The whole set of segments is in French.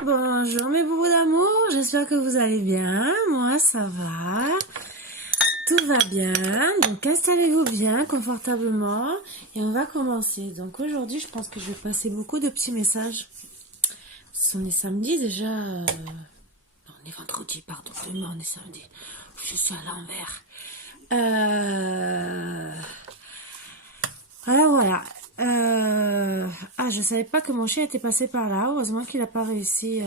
Bonjour mes bobos d'amour, j'espère que vous allez bien, moi ça va, tout va bien, donc installez-vous bien confortablement et on va commencer. Donc aujourd'hui je pense que je vais passer beaucoup de petits messages. On est samedi déjà, non, on est vendredi, pardon, demain on est samedi, je suis à l'envers. Alors voilà. Je savais pas que mon chien était passé par là. Heureusement qu'il n'a pas réussi.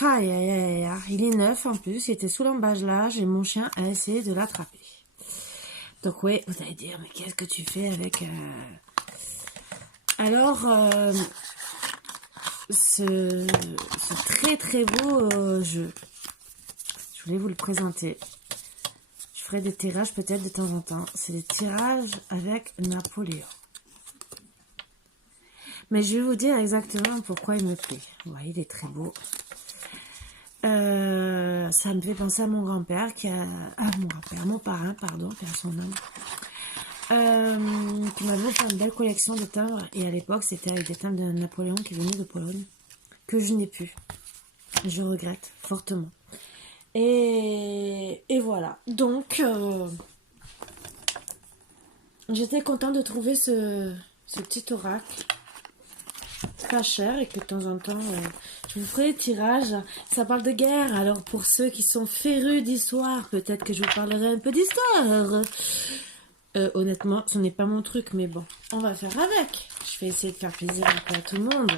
Aïe, aïe, aïe, aïe. Il est neuf en plus. Il était sous l'emballage et mon chien a essayé de l'attraper. Donc oui, vous allez dire, mais qu'est-ce que tu fais avec... Alors, ce très très beau jeu, je voulais vous le présenter. Je ferai des tirages peut-être de temps en temps. C'est des tirages avec Napoléon. Mais je vais vous dire exactement pourquoi il me plaît. Ouais, il est très beau. Ça me fait penser à mon grand-père mon parrain, pardon, qui a son nom. Qui m'avait offert une belle collection de timbres. Et à l'époque, c'était avec des timbres de Napoléon qui venaient de Pologne. Que je n'ai plus. Je regrette fortement. Et voilà. Donc, j'étais contente de trouver ce petit oracle. Pas cher et que de temps en temps je vous ferai des tirages. Ça parle de guerre, alors pour ceux qui sont férus d'histoire, peut-être que je vous parlerai un peu d'histoire. Honnêtement, ce n'est pas mon truc, mais bon, on va faire avec. Je vais essayer de faire plaisir un peu à tout le monde.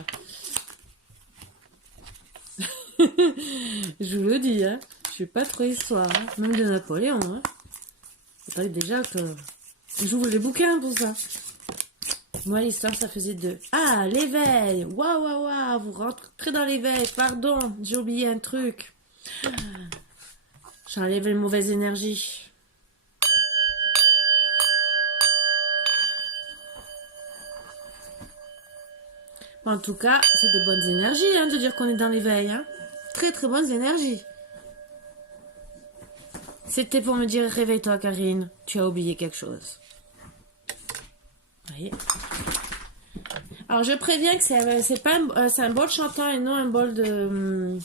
Je vous le dis, hein, je suis pas trop histoire, hein, même de Napoléon. Hein. Faudrait déjà que j'ouvre les bouquins pour ça. Moi, l'histoire, ça faisait 2. Ah, l'éveil. Waouh, waouh, waouh. Vous rentrez dans l'éveil. Pardon, j'ai oublié un truc. J'enlève les mauvaises énergies. En tout cas, c'est de bonnes énergies, hein, de dire qu'on est dans l'éveil. Hein. Très, très bonnes énergies. C'était pour me dire, réveille-toi, Karine. Tu as oublié quelque chose. Vous voyez ? Alors, je préviens que c'est un bol chantant et non un bol de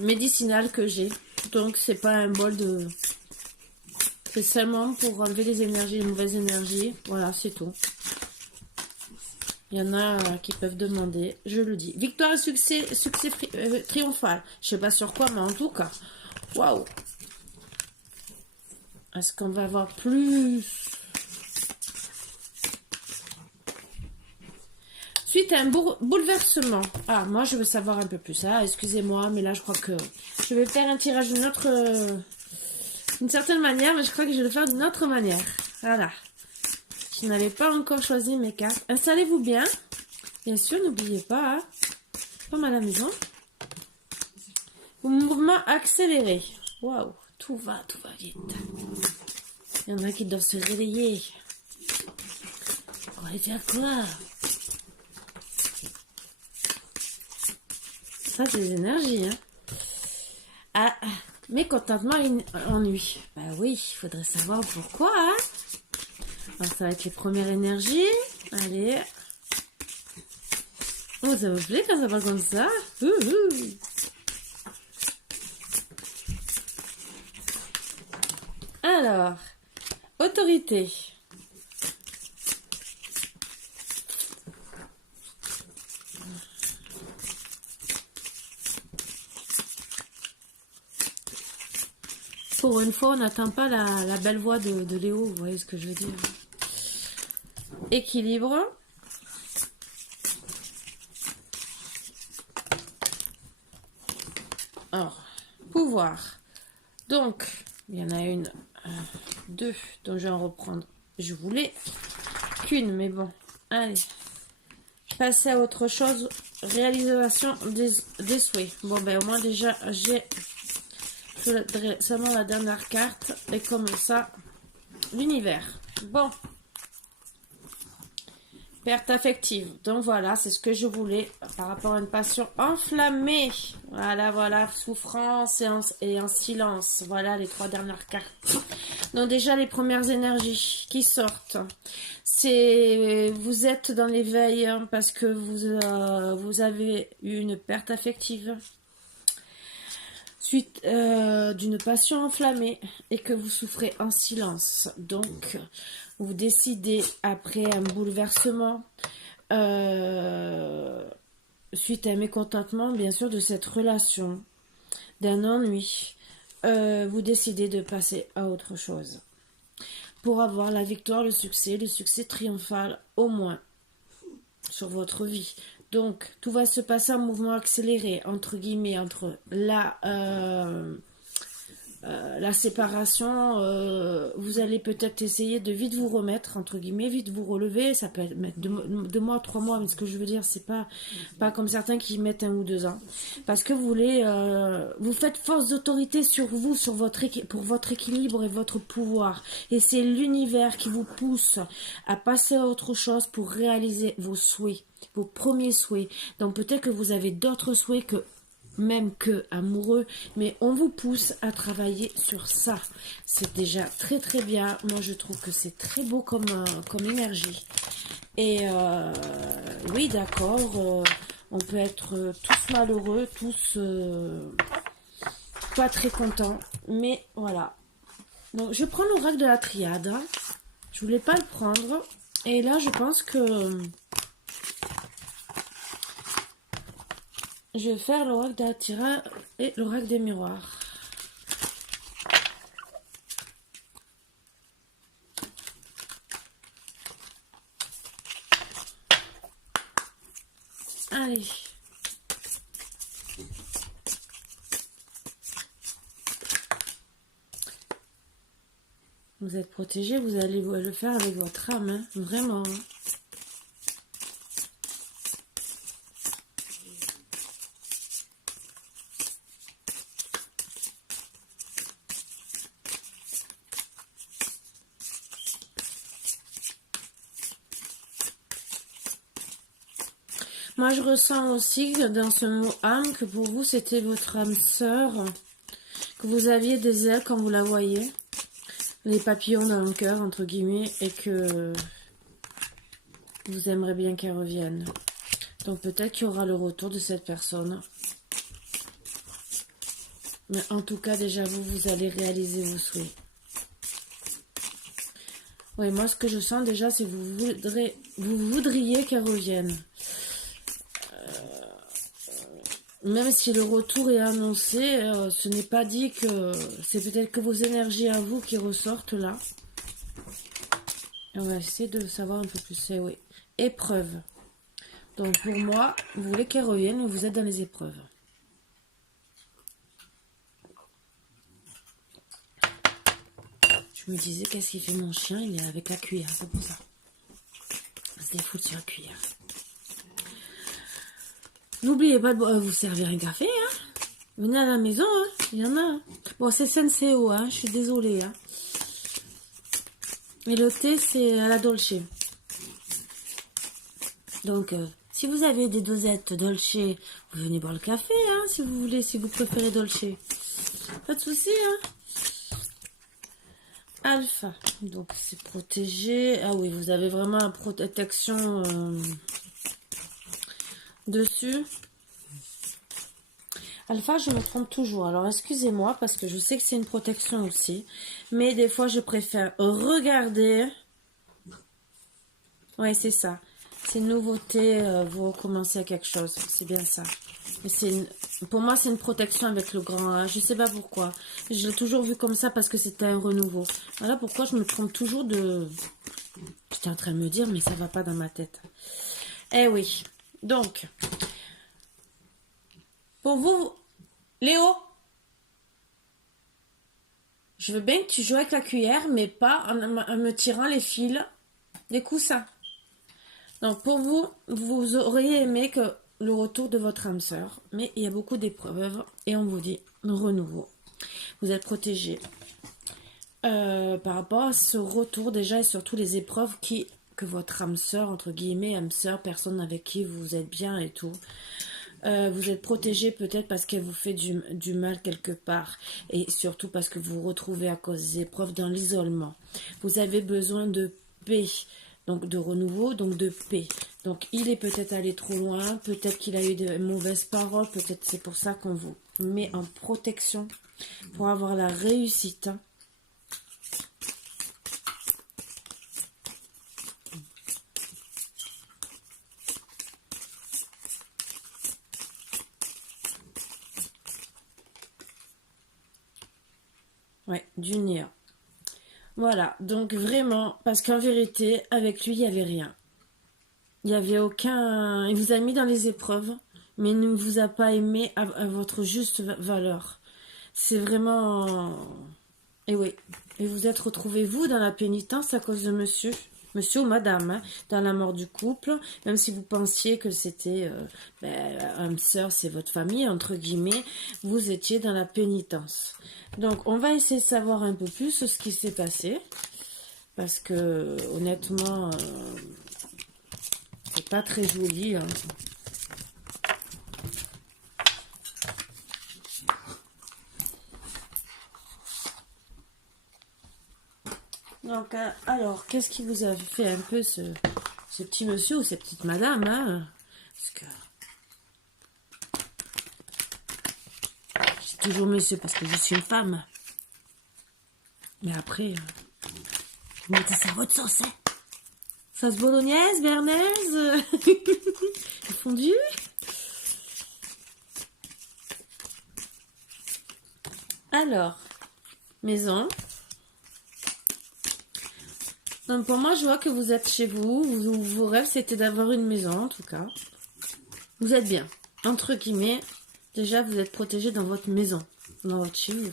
médicinal que j'ai. Donc, c'est pas un bol de... C'est seulement pour enlever les énergies, les mauvaises énergies. Voilà, c'est tout. Il y en a qui peuvent demander, je le dis. Victoire et succès triomphal. Je sais pas sur quoi, mais en tout cas. Waouh! Est-ce qu'on va avoir plus... Suite à un bouleversement. Ah, moi, je veux savoir un peu plus. Ah, excusez-moi, mais là, je crois que je vais faire un tirage d'une certaine manière, mais je crois que je vais le faire d'une autre manière. Voilà. Je n'avais pas encore choisi mes cartes. Installez-vous bien. Bien sûr, n'oubliez pas. Hein, comme à la maison. Mouvement accéléré. Waouh, tout va vite. Il y en a qui doivent se réveiller. On va aller faire quoi? Ça, c'est des énergies, hein. Ah, mécontentement et ennui. Bah oui, il faudrait savoir pourquoi, hein. Alors, ça va être les premières énergies. Allez. Oh, ça vous plaît quand ça va comme ça? Alors, autorité. Pour une fois, on n'attend pas la belle voix de Léo, vous voyez ce que je veux dire. Équilibre. Alors, pouvoir. Donc, il y en a une, deux, donc je vais en reprendre. Je voulais qu'une, mais bon. Allez. Passer à autre chose. Réalisation des souhaits. Bon, ben au moins déjà, j'ai seulement la dernière carte. Et comme ça, l'univers. Bon. Perte affective. Donc voilà, c'est ce que je voulais par rapport à une passion enflammée. Voilà, souffrance et en silence. Voilà les 3 dernières cartes. Donc déjà les premières énergies qui sortent, c'est vous êtes dans l'éveil hein, parce que vous avez eu une perte affective suite d'une passion enflammée et que vous souffrez en silence. Donc vous décidez après un bouleversement suite à un mécontentement bien sûr de cette relation, d'un ennui. Vous décidez de passer à autre chose pour avoir la victoire, le succès triomphal au moins sur votre vie. Donc, tout va se passer en mouvement accéléré, entre guillemets, entre la séparation. Vous allez peut-être essayer de vite vous remettre, entre guillemets, vite vous relever. Ça peut mettre 2 mois, 3 mois, mais ce que je veux dire, c'est pas comme certains qui mettent 1 ou 2 ans. Parce que vous faites force d'autorité sur vous, pour votre équilibre et votre pouvoir. Et c'est l'univers qui vous pousse à passer à autre chose pour réaliser vos souhaits, vos premiers souhaits. Donc peut-être que vous avez d'autres souhaits même que amoureux, mais on vous pousse à travailler sur ça. C'est déjà très très bien. Moi je trouve que c'est très beau comme énergie. Et oui d'accord, on peut être tous malheureux, tous pas très contents, mais voilà. Donc je prends l'oracle de la triade, hein. Je voulais pas le prendre, et là je pense que je vais faire l'oracle de la tirade et l'oracle des miroirs. Allez. Vous êtes protégé, vous allez le faire avec votre âme, hein, vraiment. Hein. Moi, je ressens aussi que dans ce mot âme, que pour vous, c'était votre âme sœur, que vous aviez des ailes quand vous la voyez, les papillons dans le cœur, entre guillemets, et que vous aimeriez bien qu'elle revienne. Donc peut-être qu'il y aura le retour de cette personne. Mais en tout cas, déjà, vous allez réaliser vos souhaits. Oui, moi, ce que je sens déjà, c'est que vous voudriez qu'elle revienne. Même si le retour est annoncé, ce n'est pas dit que... C'est peut-être que vos énergies à vous qui ressortent là. Et on va essayer de savoir un peu plus. C'est oui. Épreuve. Donc pour moi, vous voulez qu'elle revienne, mais vous êtes dans les épreuves. Je me disais, qu'est-ce qu'il fait mon chien? Il est avec la cuillère, c'est pour ça. Se défoule sur la cuillère. N'oubliez pas de vous servir un café, hein. Venez à la maison, hein. Il y en a. Hein. Bon, c'est Senseo, hein. Je suis désolée, hein. Et le thé, c'est à la dolce. Donc, si vous avez des dosettes dolce, vous venez boire le café, hein, si vous voulez, si vous préférez dolce. Pas de souci, hein. Alpha, donc c'est protégé. Ah oui, vous avez vraiment une protection dessus. Alpha, je me trompe toujours. Alors, excusez-moi, parce que je sais que c'est une protection aussi. Mais des fois, je préfère regarder. Oui, c'est ça. C'est une nouveauté, vous recommencez à quelque chose. C'est bien ça. Mais pour moi, c'est une protection avec le grand A. Je sais pas pourquoi. Je l'ai toujours vu comme ça parce que c'était un renouveau. Voilà pourquoi je me trompe toujours de... J'étais en train de me dire, mais ça va pas dans ma tête. Eh oui. Donc, pour vous, Léo, je veux bien que tu joues avec la cuillère, mais pas en me tirant les fils des coussins. Donc, pour vous, vous auriez aimé que le retour de votre âme sœur, mais il y a beaucoup d'épreuves et on vous dit renouveau. Vous êtes protégé par rapport à ce retour déjà et surtout les épreuves que votre âme sœur, entre guillemets, âme sœur, personne avec qui vous êtes bien et tout, Vous êtes protégé peut-être parce qu'elle vous fait du mal quelque part. Et surtout parce que vous vous retrouvez à cause des épreuves dans l'isolement. Vous avez besoin de paix. Donc de renouveau, donc de paix. Donc il est peut-être allé trop loin, peut-être qu'il a eu de mauvaises paroles, peut-être c'est pour ça qu'on vous met en protection pour avoir la réussite. Ouais, d'unir. Voilà, donc vraiment, parce qu'en vérité, avec lui, il n'y avait rien. Il n'y avait aucun... Il vous a mis dans les épreuves, mais il ne vous a pas aimé à votre juste valeur. C'est vraiment... Et oui, et vous êtes retrouvés, vous, dans la pénitence à cause de monsieur ou madame, hein, dans la mort du couple, même si vous pensiez que c'était âme sœur, c'est votre famille, entre guillemets, vous étiez dans la pénitence. Donc, on va essayer de savoir un peu plus ce qui s'est passé, parce que, honnêtement, c'est pas très joli, hein. Donc, alors, qu'est-ce qui vous a fait un peu ce petit monsieur ou cette petite madame, hein? Parce que c'est toujours monsieur parce que je suis une femme. Mais après, vous mettez ça à votre sauce, hein? Sauce bolognaise, bernaise, fondue. Alors, maison. Donc pour moi, je vois que vous êtes chez vous. Vos rêves, c'était d'avoir une maison, en tout cas. Vous êtes bien. Entre guillemets, déjà, vous êtes protégé dans votre maison. Dans votre chez vous.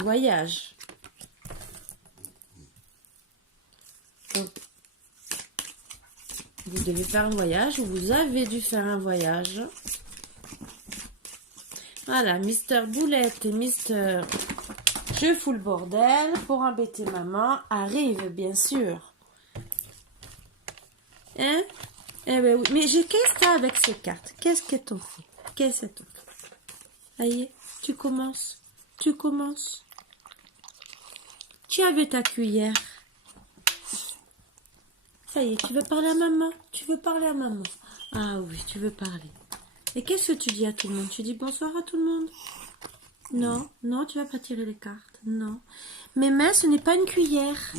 Voyage. Donc, vous devez faire un voyage ou vous avez dû faire un voyage. Voilà, Mister Boulette et Mister Je fous le bordel pour embêter maman arrive, bien sûr. Hein? Eh ben oui. Mais qu'est-ce que t'as avec ces cartes? Qu'est-ce que t'en fais? Qu'est-ce que t'en fais? Allez, tu commences. Tu commences. Tu avais ta cuillère. Ça y est, tu veux parler à maman? Tu veux parler à maman? Ah oui, tu veux parler. Et qu'est-ce que tu dis à tout le monde? Tu dis bonsoir à tout le monde? Non, non, tu vas pas tirer les cartes. Non. Mes mains, ce n'est pas une cuillère.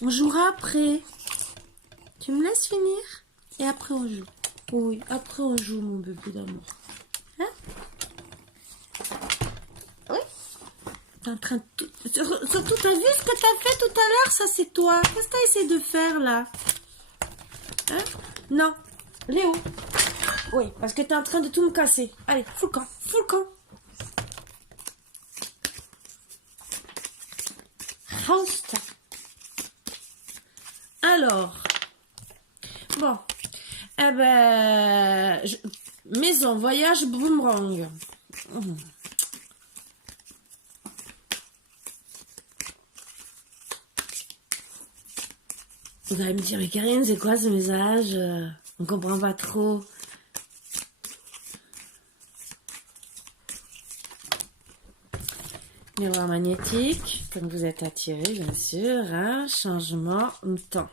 On jouera après. Tu me laisses finir? Et après on joue. Oui, après on joue, mon bébé d'amour. Hein? Oui? T'es en train de... Surtout, t'as vu ce que t'as fait tout à l'heure? Ça, c'est toi. Qu'est-ce que t'as essayé de faire, là? Hein? Non. Léo. Oui, parce que t'es en train de tout me casser. Allez, fous le camp. Fous le camp. Host. Alors. Bon. Eh ben... Maison, voyage, boomerang. Vous allez me dire, mais Karine, c'est quoi ce message? On comprend pas trop. Miroir magnétique, comme vous êtes attiré, bien sûr, hein, changement de temps.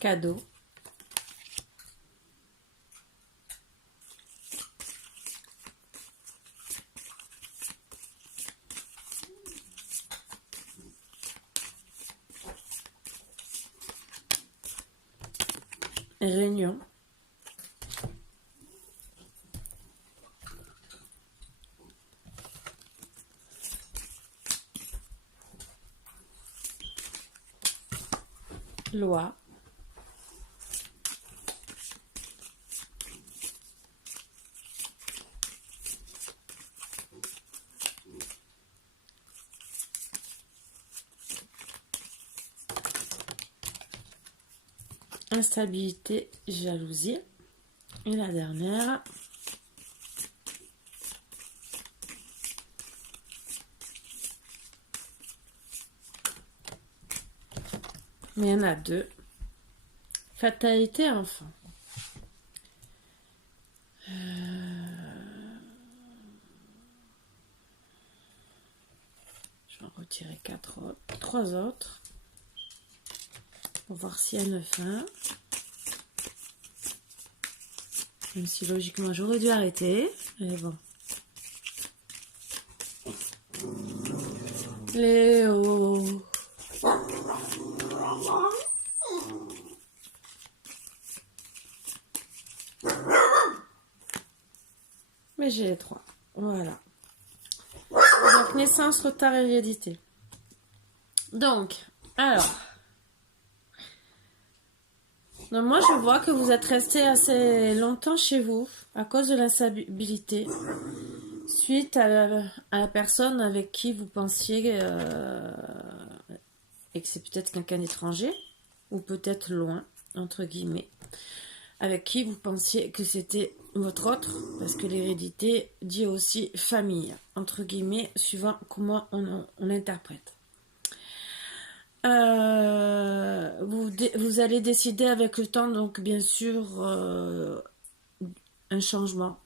Cadeau. Réunion. loi. Instabilité, jalousie. Et la dernière. Mais il y en a deux. Fatalité, enfant. Je vais en retirer trois autres. Pour voir s'il y a une fin. Même si logiquement j'aurais dû arrêter. Mais bon. Léo. Mais j'ai les trois. Voilà. Donc, naissance, retard, hérédité. Donc, alors. Donc, moi, je vois que vous êtes resté assez longtemps chez vous à cause de l'instabilité. Suite à la personne avec qui vous pensiez et que c'est peut-être quelqu'un d'étranger ou peut-être loin, entre guillemets, avec qui vous pensiez que c'était votre autre, parce que l'hérédité dit aussi famille, entre guillemets, suivant comment on l'interprète. Vous allez décider avec le temps, donc bien sûr, un changement.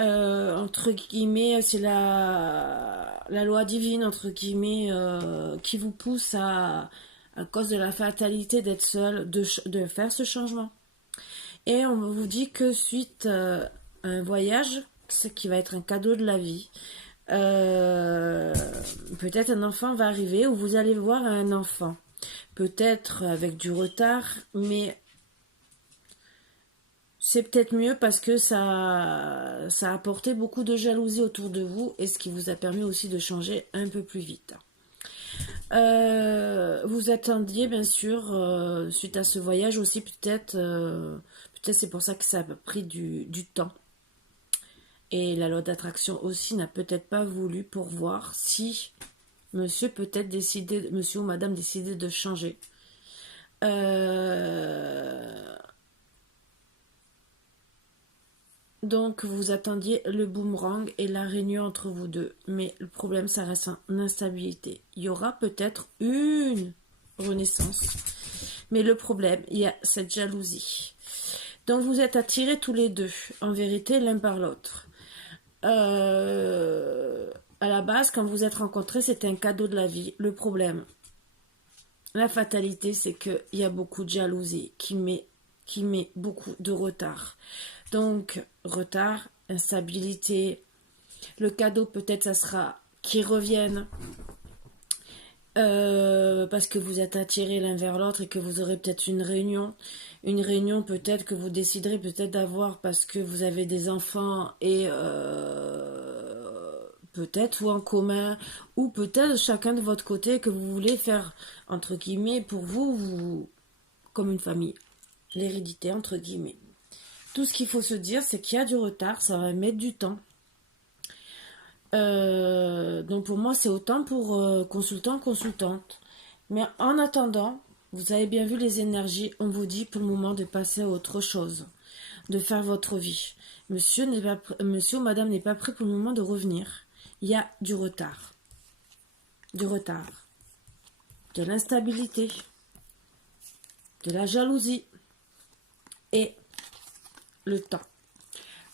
Entre guillemets, c'est la loi divine, entre guillemets, qui vous pousse à cause de la fatalité d'être seul, de faire ce changement. Et on vous dit que suite à un voyage, ce qui va être un cadeau de la vie, peut-être un enfant va arriver ou vous allez voir un enfant. Peut-être avec du retard, mais c'est peut-être mieux parce que ça a apporté beaucoup de jalousie autour de vous et ce qui vous a permis aussi de changer un peu plus vite. Vous attendiez bien sûr, suite à ce voyage aussi, peut-être c'est pour ça que ça a pris du temps. Et la loi d'attraction aussi n'a peut-être pas voulu pour voir si monsieur ou madame décidait de changer. Donc vous attendiez le boomerang et la réunion entre vous deux. Mais le problème, ça reste une instabilité. Il y aura peut-être une renaissance. Mais le problème, il y a cette jalousie. Donc vous êtes attirés tous les deux, en vérité, l'un par l'autre. À la base, quand vous êtes rencontrés, c'était un cadeau de la vie. Le problème, la fatalité, c'est qu'il y a beaucoup de jalousie qui met beaucoup de retard. Donc, retard, instabilité. Le cadeau, peut-être, ça sera qu'ils reviennent. Parce que vous êtes attirés l'un vers l'autre et que vous aurez peut-être une réunion. Une réunion peut-être que vous déciderez peut-être d'avoir parce que vous avez des enfants et peut-être ou en commun ou peut-être chacun de votre côté que vous voulez faire entre guillemets pour vous comme une famille. L'hérédité entre guillemets. Tout ce qu'il faut se dire c'est qu'il y a du retard, ça va mettre du temps. Donc pour moi c'est autant pour consultant, consultante. Mais en attendant, vous avez bien vu les énergies, on vous dit pour le moment de passer à autre chose, de faire votre vie. Monsieur ou madame n'est pas prêt pour le moment de revenir. Il y a du retard. De l'instabilité, de la jalousie et le temps.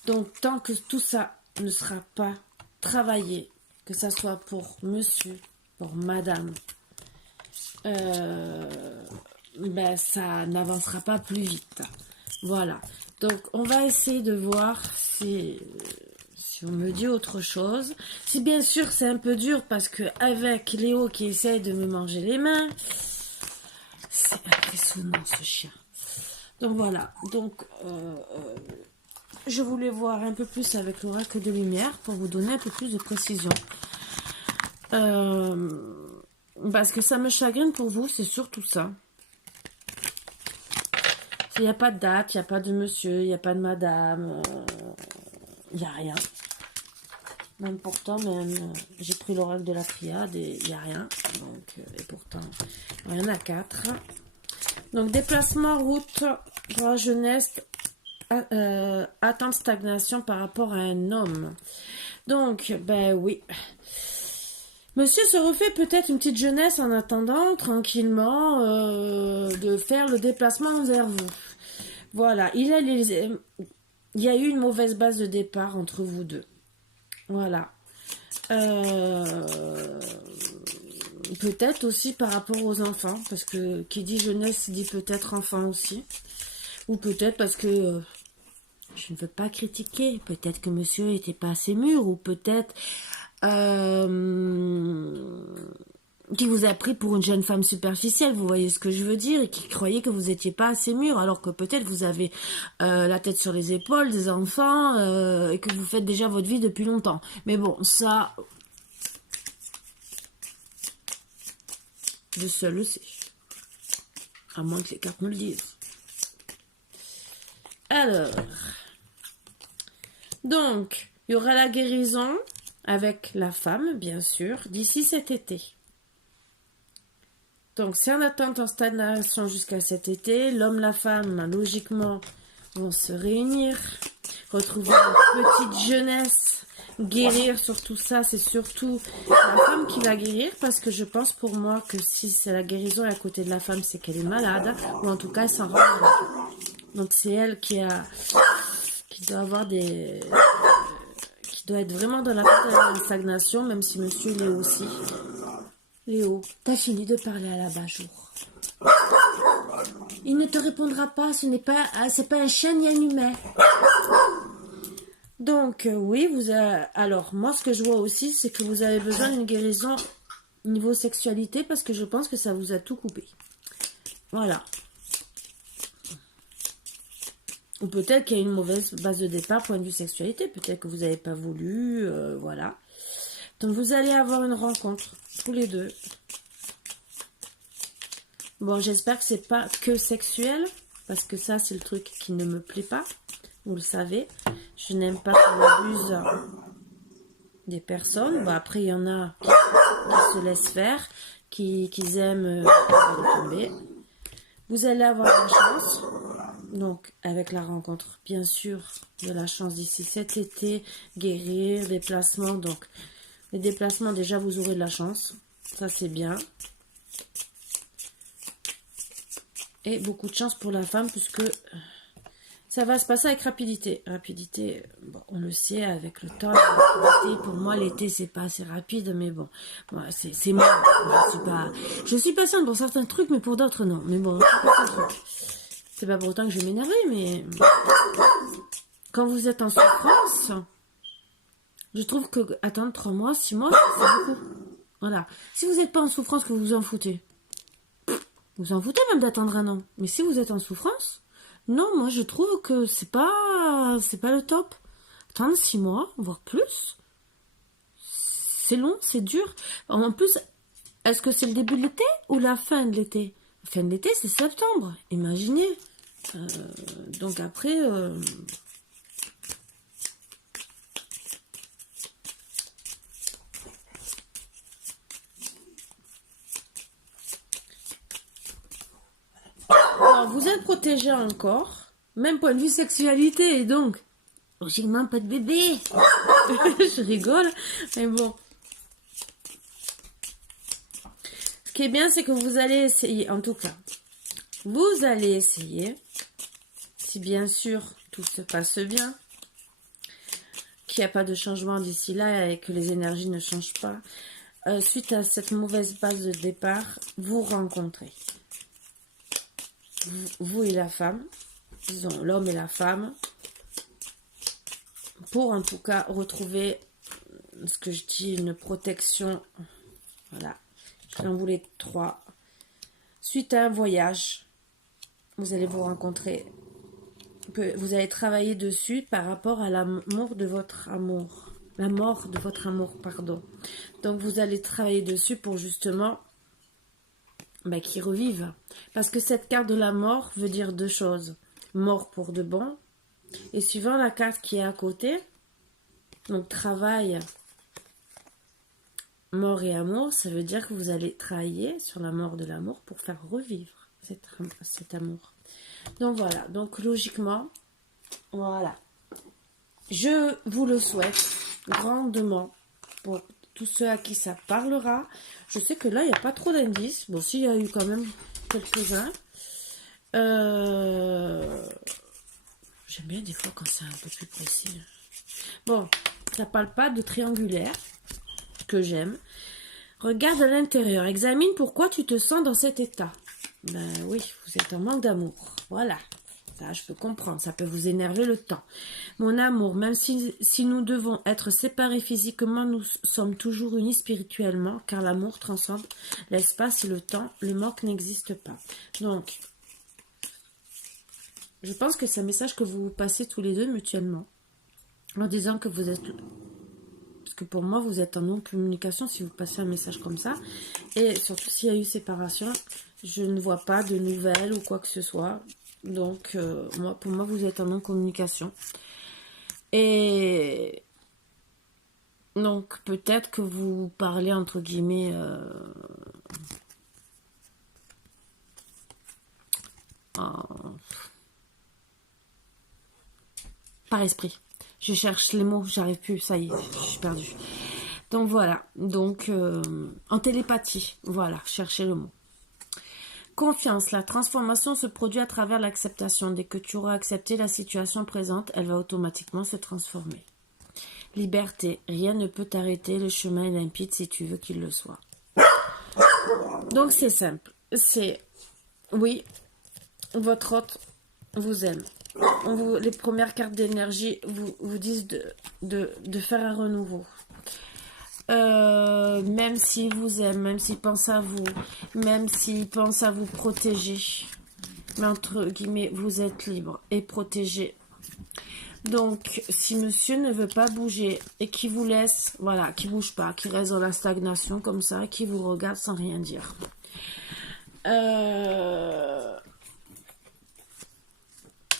Donc tant que tout ça ne sera pas travailler, que ça soit pour monsieur, pour madame, ça n'avancera pas plus vite. Voilà. Donc, on va essayer de voir si on me dit autre chose. Si bien sûr, c'est un peu dur parce que avec Léo qui essaye de me manger les mains, c'est impressionnant ce chien. Donc, voilà. Donc, je voulais voir un peu plus avec l'oracle de lumière pour vous donner un peu plus de précision. Parce que ça me chagrine pour vous, c'est surtout ça. Il n'y a pas de date, il n'y a pas de monsieur, il n'y a pas de madame, il n'y a rien. Même pourtant, j'ai pris l'oracle de la triade et il n'y a rien. Donc, et pourtant, il y en a 4. Donc, déplacement, route, pour la jeunesse, attente, stagnation par rapport à un homme. Donc, ben oui. Monsieur se refait peut-être une petite jeunesse en attendant tranquillement de faire le déplacement vers vous. Voilà, il y a eu une mauvaise base de départ entre vous deux. Voilà. Peut-être aussi par rapport aux enfants, parce que qui dit jeunesse dit peut-être enfant aussi. Ou peut-être parce que je ne veux pas critiquer. Peut-être que monsieur n'était pas assez mûr, ou peut-être qui vous a pris pour une jeune femme superficielle, vous voyez ce que je veux dire, et qui croyait que vous n'étiez pas assez mûr, alors que peut-être vous avez la tête sur les épaules, des enfants, et que vous faites déjà votre vie depuis longtemps. Mais bon, ça, je seul le sais. À moins que les cartes me le disent. Alors, donc, il y aura la guérison avec la femme, bien sûr, d'ici cet été. Donc, c'est en attente en stagnation jusqu'à cet été. L'homme, la femme, logiquement, vont se réunir, retrouver une petite jeunesse, guérir sur tout ça. C'est surtout la femme qui va guérir, parce que je pense pour moi que si c'est la guérison à côté de la femme, c'est qu'elle est malade, ou en tout cas, elle s'en rend compte. Donc, c'est elle qui doit avoir qui doit être vraiment dans la stagnation, même si monsieur l'est aussi. Léo, t'as fini de parler à l'abat-jour. Il ne te répondra pas, c'est pas un chien ni un humain. Donc, oui, alors, moi, ce que je vois aussi, c'est que vous avez besoin d'une guérison niveau sexualité, parce que je pense que ça vous a tout coupé. Voilà. Ou peut-être qu'il y a une mauvaise base de départ, point de vue sexualité. Peut-être que vous n'avez pas voulu, voilà. Donc, vous allez avoir une rencontre, tous les deux. Bon, j'espère que c'est pas que sexuel, parce que ça, c'est le truc qui ne me plaît pas. Vous le savez. Je n'aime pas qu'on abuse des personnes. Bon, après, il y en a qui se laissent faire, qui aiment tomber. Vous allez avoir la chance. Donc, avec la rencontre, bien sûr, de la chance d'ici cet été, guérir, déplacement. Donc, les déplacements, déjà, vous aurez de la chance. Ça, c'est bien. Et beaucoup de chance pour la femme, puisque ça va se passer avec rapidité. Rapidité, bon, on le sait, avec le temps. Pour moi, l'été, c'est pas assez rapide, mais bon, c'est moi. Je suis patiente pour certains trucs, mais pour d'autres, non. Mais bon, c'est pas pour autant que je vais m'énerver, mais quand vous êtes en souffrance, je trouve que attendre 3 mois, 6 mois, c'est beaucoup. Voilà. Si vous n'êtes pas en souffrance, que vous vous en foutez. Vous en foutez même d'attendre un an. Mais si vous êtes en souffrance, non, moi je trouve que c'est pas le top. Attendre 6 mois, voire plus, c'est long, c'est dur. En plus, est-ce que c'est le début de l'été ou la fin de l'été? La fin de l'été, c'est septembre. Imaginez. Donc après... Alors, vous êtes protégé encore, même point de vue sexualité, et donc, logiquement, pas de bébé. Je rigole, mais bon. Ce qui est bien, c'est que vous allez essayer, en tout cas, vous allez essayer, si bien sûr tout se passe bien, qu'il n'y a pas de changement d'ici là et que les énergies ne changent pas, suite à cette mauvaise base de départ, vous rencontrez. Vous et la femme, disons l'homme et la femme, pour en tout cas retrouver ce que je dis, une protection. Voilà, j'en voulais 3. Suite à un voyage, vous allez vous rencontrer, vous allez travailler dessus par rapport à l'amour de votre amour, la mort de votre amour, pardon. Donc vous allez travailler dessus pour justement qui revivent. Parce que cette carte de la mort veut dire 2 choses. mort pour de bon. Et suivant la carte qui est à côté, donc travail, mort et amour, ça veut dire que vous allez travailler sur la mort de l'amour pour faire revivre cet amour. Donc voilà, donc logiquement, voilà. Je vous le souhaite grandement pour tous ceux à qui ça parlera. Je sais que là, il n'y a pas trop d'indices. Bon, si, il y a eu quand même quelques-uns. J'aime bien des fois quand c'est un peu plus précis. Bon, ça parle pas de triangulaire, que j'aime. Regarde à l'intérieur. Examine pourquoi tu te sens dans cet état. Ben oui, vous êtes en manque d'amour. Voilà. Ça, je peux comprendre. Ça peut vous énerver le temps. Mon amour, même si nous devons être séparés physiquement, nous sommes toujours unis spirituellement, car l'amour transcende l'espace et le temps. Le manque n'existe pas. Donc, je pense que c'est un message que vous passez tous les deux mutuellement, en disant que vous êtes... Parce que pour moi, vous êtes en non-communication si vous passez un message comme ça. Et surtout, s'il y a eu séparation, je ne vois pas de nouvelles ou quoi que ce soit. Donc, pour moi, vous êtes en non-communication. Et donc, peut-être que vous parlez, entre guillemets, par esprit. Je cherche les mots, j'arrive plus, ça y est, je suis perdue. Donc voilà, donc en télépathie, voilà, cherchez le mot. Confiance, la transformation se produit à travers l'acceptation. Dès que tu auras accepté la situation présente, elle va automatiquement se transformer. Liberté, rien ne peut t'arrêter, le chemin est limpide si tu veux qu'il le soit. Donc c'est simple, c'est, oui, votre hôte vous aime. Les premières cartes d'énergie vous disent de faire un renouveau. Même s'il vous aime, même s'il pense à vous, même s'il pense à vous protéger. Mais entre guillemets, vous êtes libre et protégé. Donc, si monsieur ne veut pas bouger et qu'il vous laisse, voilà, qu'il bouge pas, qu'il reste dans la stagnation comme ça, qu'il vous regarde sans rien dire.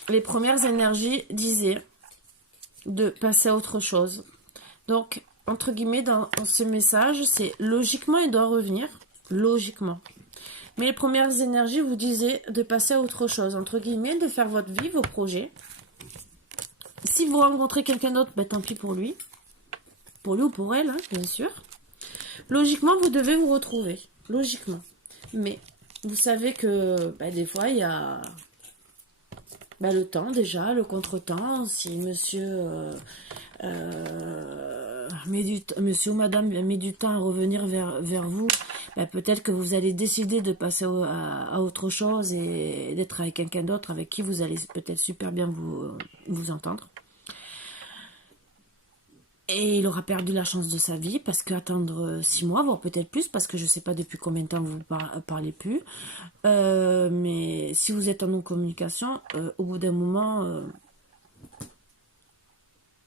Les premières énergies disaient de passer à autre chose. Donc, entre guillemets, dans ce message, c'est logiquement, il doit revenir. Logiquement. Mais les premières énergies vous disaient de passer à autre chose. Entre guillemets, de faire votre vie, vos projets. Si vous rencontrez quelqu'un d'autre, ben, tant pis pour lui. Pour lui ou pour elle, hein, bien sûr. Logiquement, vous devez vous retrouver. Logiquement. Mais vous savez que ben, des fois, il y a... le temps déjà, le contretemps, si monsieur, monsieur ou madame met du temps à revenir vers vous, peut-être que vous allez décider de passer à autre chose et d'être avec quelqu'un d'autre avec qui vous allez peut-être super bien vous entendre. Et il aura perdu la chance de sa vie parce qu'attendre 6 mois, voire peut-être plus, parce que je ne sais pas depuis combien de temps vous parlez plus. Mais si vous êtes en non-communication, au bout d'un moment,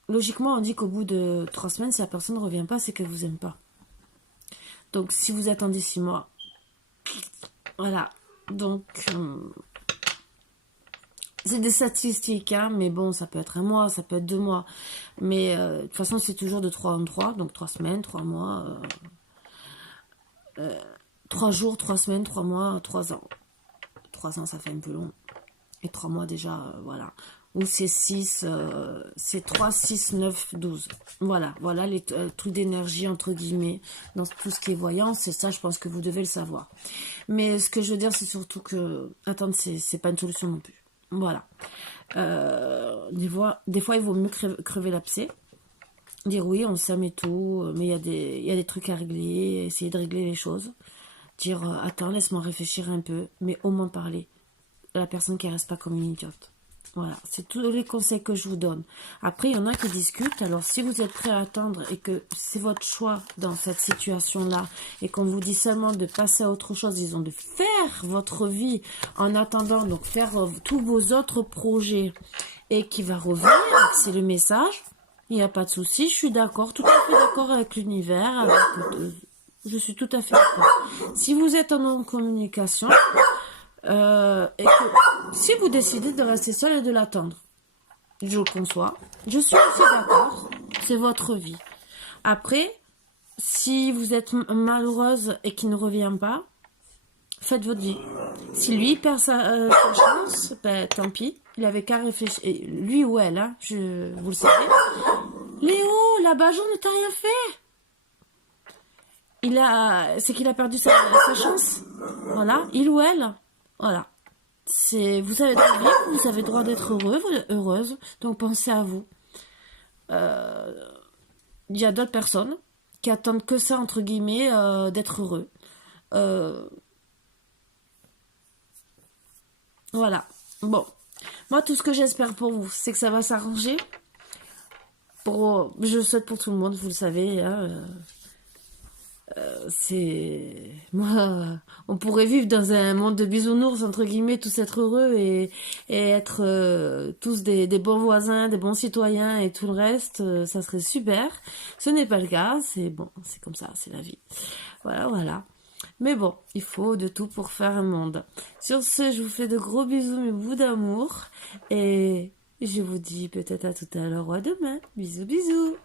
logiquement, on dit qu'au bout de 3 semaines, si la personne ne revient pas, c'est qu'elle ne vous aime pas. Donc, si vous attendez 6 mois, voilà. Donc, c'est des statistiques, hein, mais bon, ça peut être 1 mois, ça peut être 2 mois. Mais de toute façon, c'est toujours de 3 en 3, donc 3 semaines, 3 mois, 3 jours, 3 semaines, 3 mois, 3 ans. 3 ans, ça fait un peu long. Et 3 mois déjà, voilà. Ou c'est 6, c'est 3, 6, 9, 12. Voilà les trucs d'énergie, entre guillemets, dans tout ce qui est voyance. C'est ça, je pense que vous devez le savoir. Mais ce que je veux dire, c'est surtout que, attendre, c'est pas une solution non plus. Voilà. Des fois, il vaut mieux crever l'abcès. Dire oui, on s'aime et tout, mais il y a des trucs à régler, essayer de régler les choses. Dire, attends, laisse-moi réfléchir un peu, mais au moins parler. La personne qui reste pas comme une idiote. Voilà, c'est tous les conseils que je vous donne. Après, il y en a qui discutent. Alors, si vous êtes prêt à attendre et que c'est votre choix dans cette situation-là et qu'on vous dit seulement de passer à autre chose, disons de faire votre vie en attendant, donc faire tous vos autres projets et qui va revenir, c'est le message, il n'y a pas de souci. Je suis d'accord, tout à fait d'accord avec l'univers. Je suis tout à fait d'accord. Si vous êtes en non-communication, Et que si vous décidez de rester seul et de l'attendre, je le conçois. Je suis aussi d'accord. C'est votre vie. Après, si vous êtes malheureuse et qu'il ne revient pas, faites votre vie. Si lui perd sa chance, ben, tant pis. Il avait qu'à réfléchir. Et lui ou elle, hein, vous le savez. Léo, la Bajon ne t'a rien fait. C'est qu'il a perdu sa chance. Voilà, il ou elle. Voilà. Vous avez le droit de vivre, vous avez le droit d'être heureux, heureuse. Donc pensez à vous. Il y a d'autres personnes qui attendent que ça, entre guillemets, d'être heureux. Voilà. Bon. Moi, tout ce que j'espère pour vous, c'est que ça va s'arranger. Je le souhaite pour tout le monde, vous le savez. Hein, moi, on pourrait vivre dans un monde de bisounours, entre guillemets, tous être heureux et être tous des bons voisins, des bons citoyens et tout le reste, ça serait super. Ce n'est pas le cas, c'est bon, c'est comme ça, c'est la vie. Voilà, voilà. Mais bon, il faut de tout pour faire un monde. Sur ce, je vous fais de gros bisous, mes bouts d'amour. Et je vous dis peut-être à tout à l'heure ou à demain. Bisous, bisous.